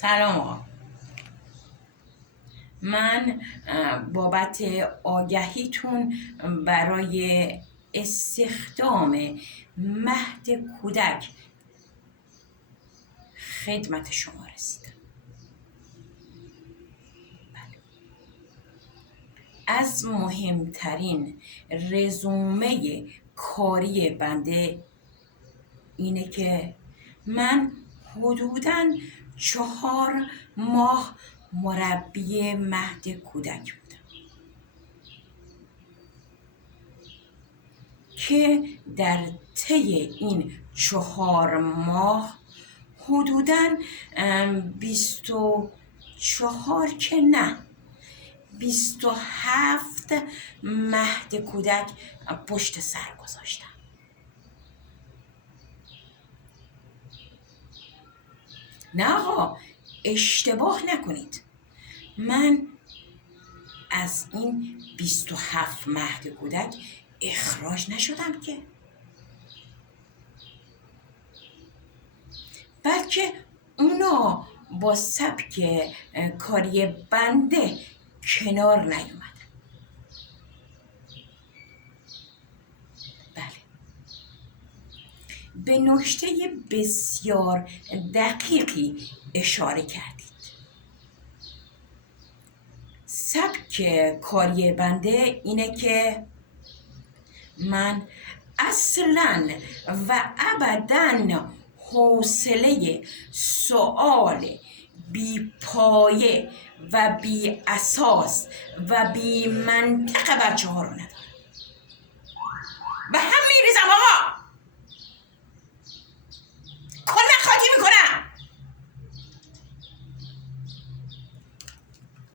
سلام آقا. من بابت آگهیتون برای استخدام مهد کودک خدمت شما رسیدم. از مهمترین رزومه کاری بنده اینه که من حدوداً 4 ماه مربی مهد کودک بودم که در طی این 4 ماه حدوداً 24 که نه 27 مهد کودک پشت سر گذاشتم. نه آقا، اشتباه نکنید، من از این 27 مهد کودک اخراج نشدم که، بلکه اونا با سبک کاری بنده کنار نیومدن. بله، به نکته بسیار دقیقی اشاره کردید. سبک کاری بنده اینه که من اصلاً و ابداً حوصله سؤال بی پایه و بی اساس و بی منطق بچه ها رو ندارم. به هم میریزم آقا.